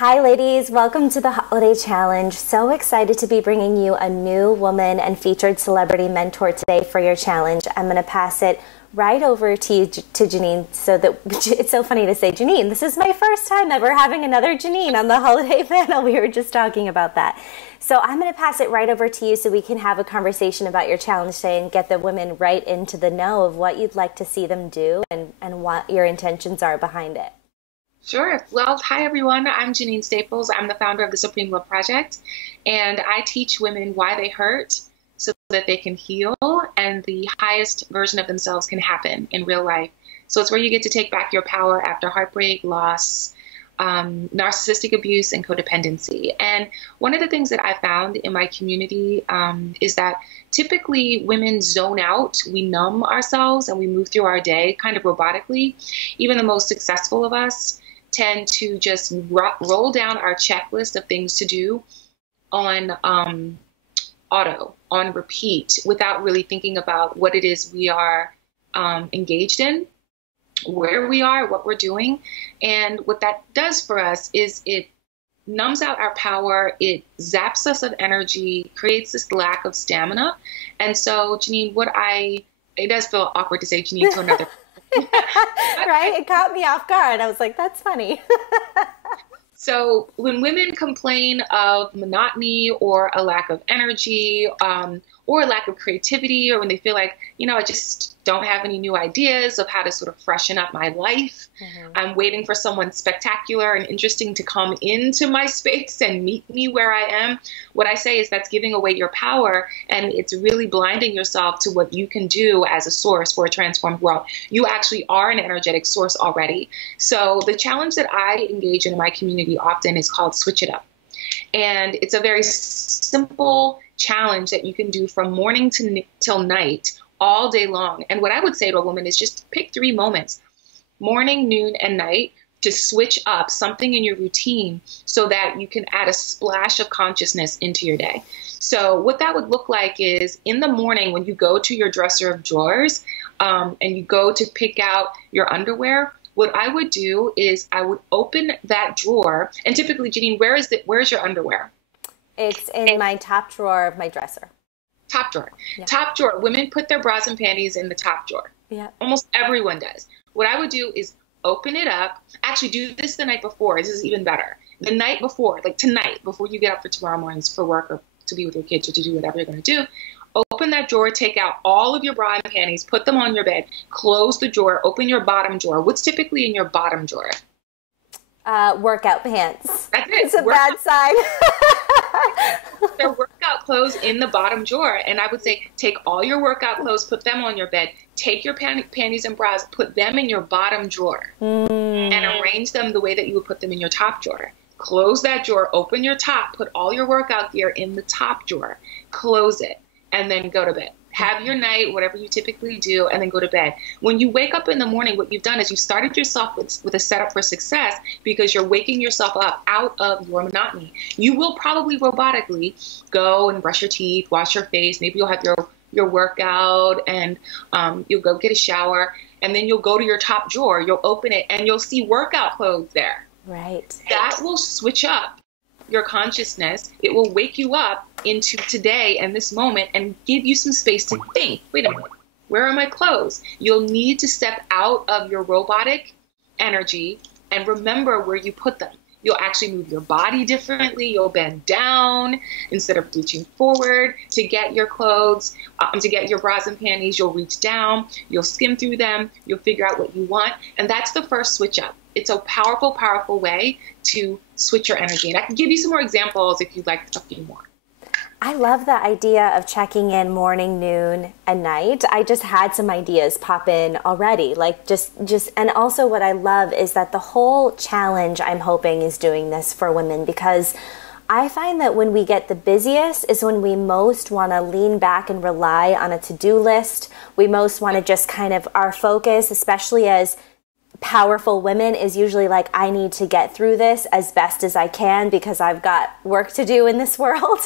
Hi ladies, welcome to the Holiday Challenge. So excited to be bringing you a new woman and featured celebrity mentor today for your challenge. I'm going to pass it right over to you, to Jeannine, so that it's so funny to say Jeannine. This is my first time ever having another Jeannine on the holiday panel. We were just talking about that. So I'm going to pass it right over to you so we can have a conversation about your challenge today and get the women right into the know of what you'd like to see them do and what your intentions are behind it. Sure. Well, hi, everyone. I'm Jeannine Staples. I'm the founder of the Supreme Love Project, and I teach women why they hurt so that they can heal and the highest version of themselves can happen in real life. So it's where you get to take back your power after heartbreak, loss, narcissistic abuse, and codependency. And one of the things that I found in my community is that typically women zone out, we numb ourselves, and we move through our day kind of robotically. Even the most successful of us tend to just roll down our checklist of things to do on auto, on repeat, without really thinking about what it is we are engaged in, where we are, what we're doing. And what that does for us is it numbs out our power, it zaps us of energy, creates this lack of stamina. And so, Jeannine, it does feel awkward to say Jeannine to another Right? It caught me off guard. I was like, that's funny. So when women complain of monotony or a lack of energy or a lack of creativity, or when they feel like, I just don't have any new ideas of how to sort of freshen up my life, I'm waiting for someone spectacular and interesting to come into my space and meet me where I am. What I say is that's giving away your power, and it's really blinding yourself to what you can do as a source for a transformed world. You actually are an energetic source already. So the challenge that I engage in my community often is called Switch It Up. And it's a very simple challenge that you can do from morning till night, all day long. And what I would say to a woman is just pick 3 moments, morning, noon, and night, to switch up something in your routine so that you can add a splash of consciousness into your day. So what that would look like is in the morning when you go to your dresser of drawers and you go to pick out your underwear, what I would do is I would open that drawer. And typically, Jeannine, where's your underwear? It's in my top drawer of my dresser. Top drawer. Yeah. Top drawer. Women put their bras and panties in the top drawer. Yeah. Almost everyone does. What I would do is open it up. Actually, do this the night before. This is even better. The night before, like tonight, before you get up for tomorrow mornings for work or to be with your kids or to do whatever you're going to do, open that drawer, take out all of your bra and panties, put them on your bed, close the drawer, open your bottom drawer. What's typically in your bottom drawer? Workout pants. That's it. It's a bad sign. Their workout clothes in the bottom drawer. And I would say, take all your workout clothes, put them on your bed, take your panties and bras, put them in your bottom drawer and arrange them the way that you would put them in your top drawer. Close that drawer, open your top, put all your workout gear in the top drawer, close it, and then go to bed. Have your night, whatever you typically do, and then go to bed. When you wake up in the morning, what you've done is you started yourself with a setup for success because you're waking yourself up out of your monotony. You will probably robotically go and brush your teeth, wash your face. Maybe you'll have your workout and you'll go get a shower, and then you'll go to your top drawer, you'll open it, and you'll see workout clothes there. Right. That will switch up your consciousness. It will wake you up into today and this moment and give you some space to think, wait a minute, where are my clothes? You'll need to step out of your robotic energy and remember where you put them. You'll actually move your body differently. You'll bend down instead of reaching forward to get your clothes, to get your bras and panties. You'll reach down, you'll skim through them, you'll figure out what you want. And that's the first switch up. It's a powerful, powerful way to switch your energy. And I can give you some more examples if you'd like a few more. I love the idea of checking in morning, noon, and night. I just had some ideas pop in already. Like just, and also what I love is that the whole challenge, I'm hoping, is doing this for women, because I find that when we get the busiest is when we most want to lean back and rely on a to-do list. We most want to just kind of, our focus, especially as powerful women, is usually like, I need to get through this as best as I can because I've got work to do in this world.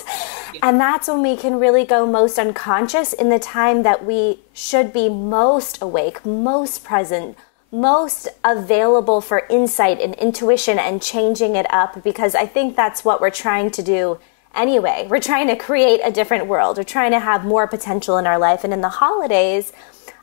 And that's when we can really go most unconscious in the time that we should be most awake, most present, most available for insight and intuition and changing it up, because I think that's what we're trying to do anyway. We're trying to create a different world. We're trying to have more potential in our life. And in the holidays,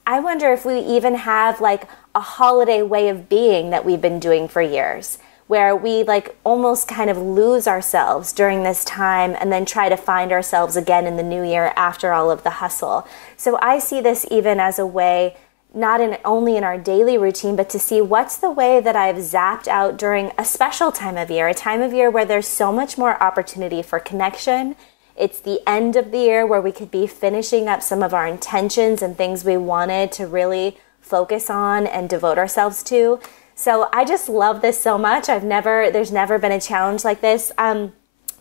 I wonder if we even have like a holiday way of being that we've been doing for years, where we like almost kind of lose ourselves during this time and then try to find ourselves again in the new year after all of the hustle. So I see this even as a way, not only in our daily routine, but to see what's the way that I've zapped out during a special time of year, a time of year where there's so much more opportunity for connection. It's the end of the year where we could be finishing up some of our intentions and things we wanted to really focus on and devote ourselves to. So I just love this so much. There's never been a challenge like this.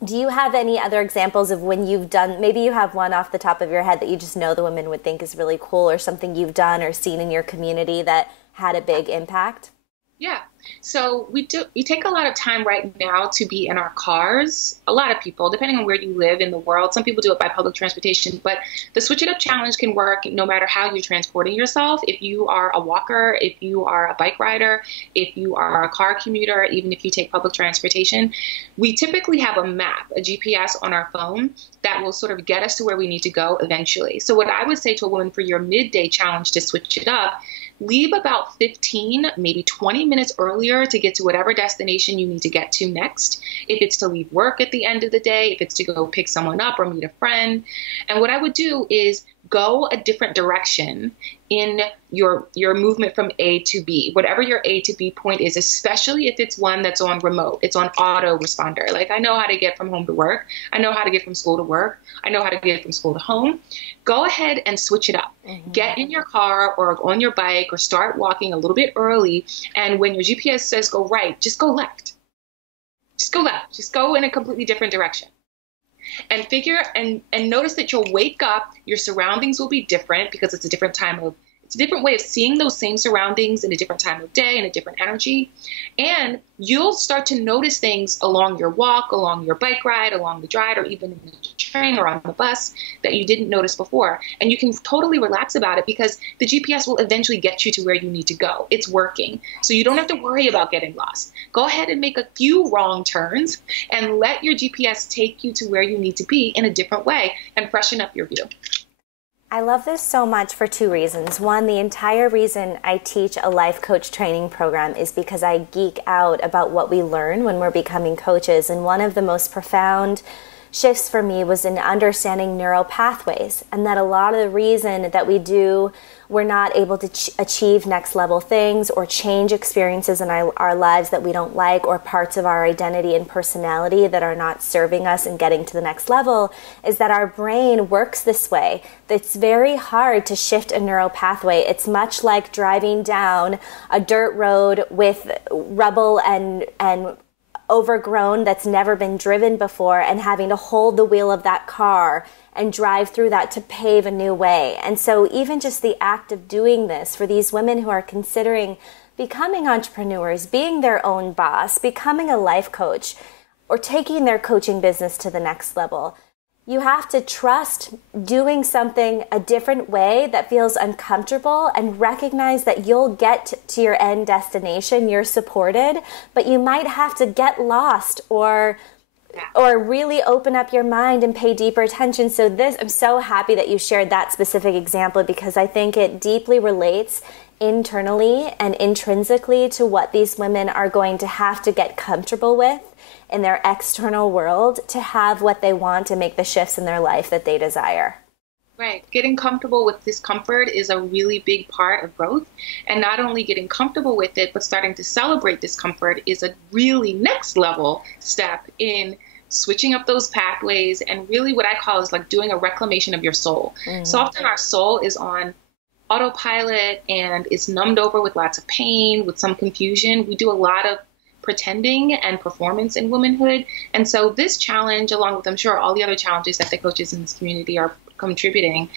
Do you have any other examples of when you've done, maybe you have one off the top of your head that you just know the women would think is really cool, or something you've done or seen in your community that had a big impact? Yeah. So we take a lot of time right now to be in our cars. A lot of people, depending on where you live in the world, some people do it by public transportation, but the Switch It Up challenge can work no matter how you're transporting yourself. If you are a walker, if you are a bike rider, if you are a car commuter, even if you take public transportation, we typically have a map, a GPS on our phone that will sort of get us to where we need to go eventually. So what I would say to a woman for your midday challenge to switch it up, leave about 15, maybe 20 minutes earlier to get to whatever destination you need to get to next. If it's to leave work at the end of the day, if it's to go pick someone up or meet a friend. And what I would do is go a different direction in your movement from A to B, whatever your A to B point is, especially if it's one that's on remote, it's on auto responder. Like, I know how to get from home to work. I know how to get from school to work. I know how to get from school to home. Go ahead and switch it up. Mm-hmm. Get in your car or on your bike or start walking a little bit early. And when your GPS says go right, just go left. Just go left. Just go in a completely different direction. And figure and notice that you'll wake up, your surroundings will be different because it's a different way of seeing those same surroundings in a different time of day and a different energy. And you'll start to notice things along your walk, along your bike ride, along the drive, or even in the train or on the bus that you didn't notice before. And you can totally relax about it because the GPS will eventually get you to where you need to go. It's working. So you don't have to worry about getting lost. Go ahead and make a few wrong turns and let your GPS take you to where you need to be in a different way and freshen up your view. I love this so much for two reasons. One, the entire reason I teach a life coach training program is because I geek out about what we learn when we're becoming coaches. And one of the most profound shifts for me was in understanding neural pathways, and that a lot of the reason that we're not able to achieve next level things or change experiences in our lives that we don't like, or parts of our identity and personality that are not serving us and getting to the next level, is that our brain works this way. It's very hard to shift a neural pathway. It's much like driving down a dirt road with rubble and overgrown that's never been driven before, and having to hold the wheel of that car and drive through that to pave a new way. And so even just the act of doing this for these women who are considering becoming entrepreneurs, being their own boss, becoming a life coach, or taking their coaching business to the next level, you have to trust doing something a different way that feels uncomfortable, and recognize that you'll get to your end destination. You're supported, but you might have to get lost or really open up your mind and pay deeper attention. So I'm so happy that you shared that specific example, because I think it deeply relates internally and intrinsically to what these women are going to have to get comfortable with in their external world to have what they want and make the shifts in their life that they desire. Right. Getting comfortable with discomfort is a really big part of growth. And not only getting comfortable with it, but starting to celebrate discomfort is a really next level step in switching up those pathways, and really what I call is like doing a reclamation of your soul. Mm-hmm. So often our soul is on autopilot and is numbed over with lots of pain, with some confusion. We do a lot of pretending and performance in womanhood. And so this challenge, along with I'm sure all the other challenges that the coaches in this community are contributing,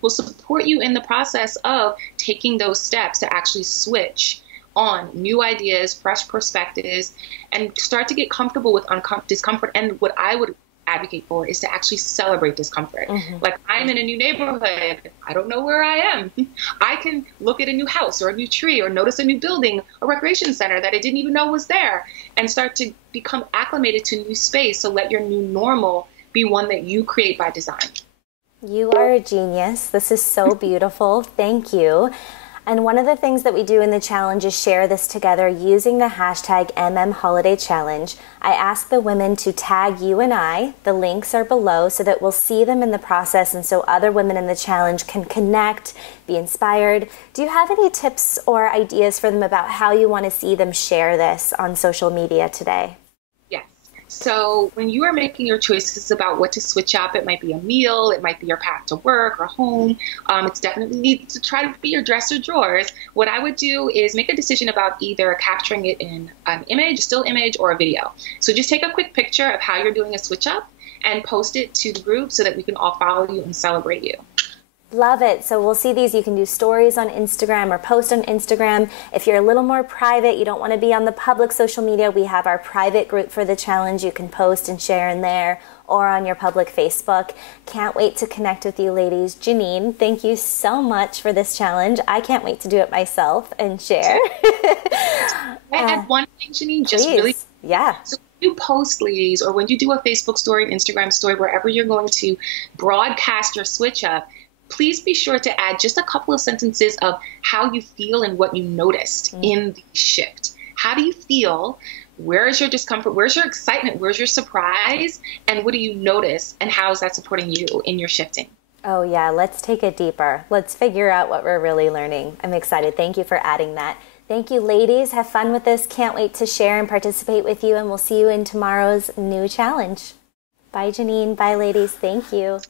will support you in the process of taking those steps to actually switch on new ideas, fresh perspectives, and start to get comfortable with discomfort and what I would advocate for is to actually celebrate discomfort. Like, I'm in a new neighborhood. I don't know where I am. I can look at a new house or a new tree or notice a new building, a recreation center that I didn't even know was there, and start to become acclimated to a new space. So let your new normal be one that you create by design. You are a genius. This is so beautiful. Thank you. And one of the things that we do in the challenge is share this together using the hashtag #MMHolidayChallenge. I ask the women to tag you and I. The links are below so that we'll see them in the process and so other women in the challenge can connect, be inspired. Do you have any tips or ideas for them about how you want to see them share this on social media today? So when you are making your choices about what to switch up, it might be a meal, it might be your path to work or home. It's definitely need to try to be your dresser drawers. What I would do is make a decision about either capturing it in an image, still image, or a video. So just take a quick picture of how you're doing a switch up and post it to the group so that we can all follow you and celebrate you. Love it. So we'll see these. You can do stories on Instagram or post on Instagram. If you're a little more private, you don't want to be on the public social media, we have our private group for the challenge. You can post and share in there or on your public Facebook. Can't wait to connect with you ladies. Jeannine, thank you so much for this challenge. I can't wait to do it myself and share. I add one thing, Jeannine, just please. really. Yeah. So when you post, ladies, or when you do a Facebook story, Instagram story, wherever you're going to broadcast your switch up, please be sure to add just a couple of sentences of how you feel and what you noticed in the shift. How do you feel? Where is your discomfort? Where's your excitement? Where's your surprise? And what do you notice? And how is that supporting you in your shifting? Oh yeah, let's take it deeper. Let's figure out what we're really learning. I'm excited. Thank you for adding that. Thank you, ladies. Have fun with this. Can't wait to share and participate with you. And we'll see you in tomorrow's new challenge. Bye, Jeannine. Bye, ladies. Thank you.